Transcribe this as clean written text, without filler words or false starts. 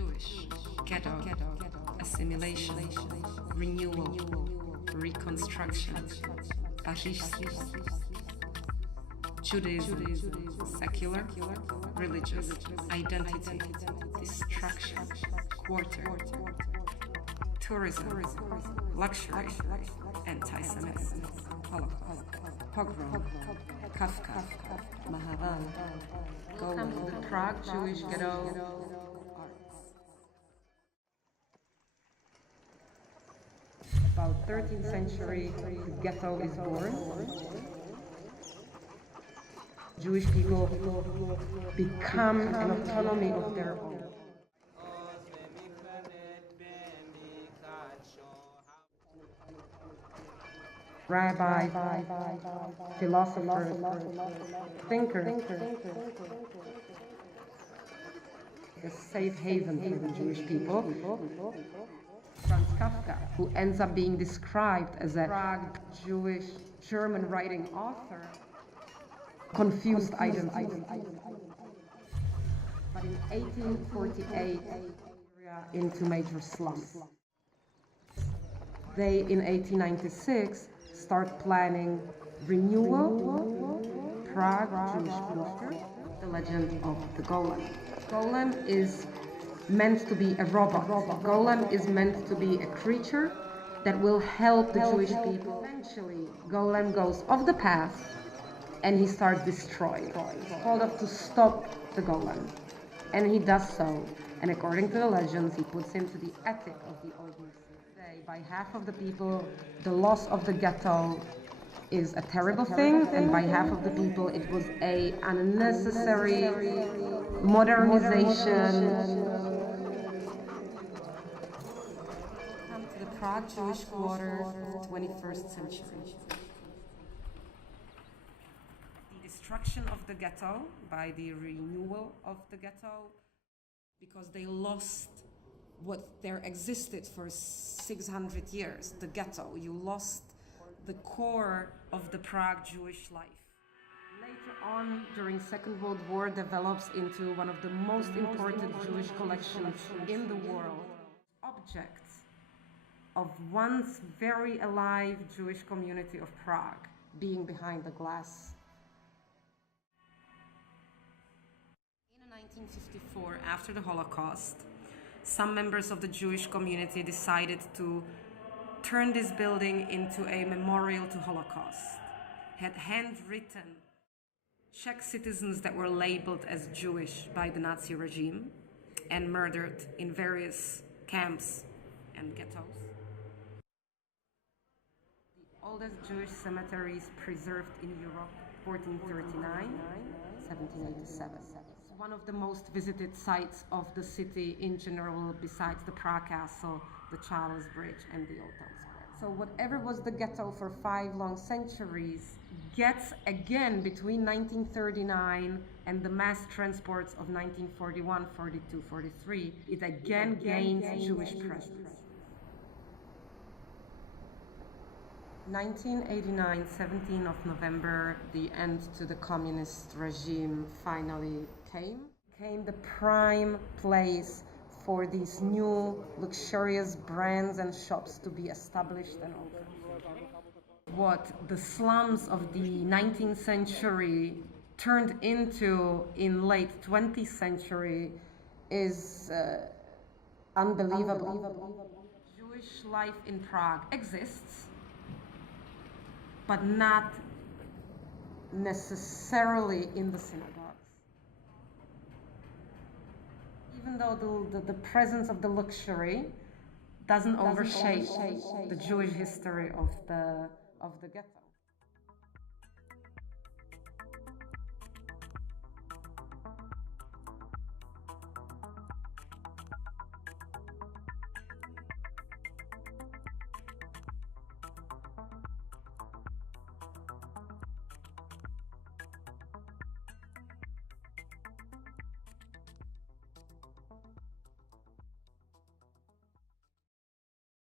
Jewish Ghetto, assimilation, renewal, reconstruction, fascism, Judaism, secular, religious, identity, destruction, quarter, tourism, luxury, anti-Semitism, Holocaust, pogrom, Kafka, Maharal. Welcome to the Prague Jewish Ghetto. About 13th century, the ghetto is born. Jewish people become an autonomy of their own. Rabbi, philosopher, thinker, a safe haven for the Jewish people. Franz Kafka, who ends up being described as a Prague Jewish German writing author, confused identity. But in 1848, into major slums. They, in 1896, start planning Renewal, Prague Jewish Quarter, the legend of the golem. Golem is meant to be a robot. Golem is meant to be a creature that will help the Jewish people. Eventually, Golem goes off the path and he starts destroying. He's called up to stop the Golem. And he does so. And according to the legends, he puts him to the attic of the old museum. By half of the people, the loss of the ghetto is a terrible thing, and by half of the people, it was an unnecessary modernization. Come to the Prague Jewish Quarter of the 21st century. The destruction of the ghetto by the renewal of the ghetto, because they lost what there existed for 600 years, the ghetto. You lost the core of the Prague Jewish life. Later on, during Second World War, develops into one of the most important Jewish collections in the world. Objects of once very alive Jewish community of Prague being behind the glass. In 1954, after the Holocaust, some members of the Jewish community decided to turn this building into a memorial to Holocaust. Had handwritten Czech citizens that were labeled as Jewish by the Nazi regime and murdered in various camps and ghettos. The oldest Jewish cemeteries preserved in Europe, 1439, 1787. One of the most visited sites of the city in general, besides the Prague Castle, the Charles Bridge, and the Old Town Square. So whatever was the ghetto for 5 long centuries gets again between 1939 and the mass transports of 1941, 42, 43, it again gains Jewish presence. 1989, 17th of November, the end to the communist regime finally came the prime place for these new luxurious brands and shops to be established and open. What the slums of the 19th century turned into in late 20th century is unbelievable. Jewish life in Prague exists, but not necessarily in the synagogues. Even though the presence of the luxury doesn't overshape the Jewish history of the ghetto.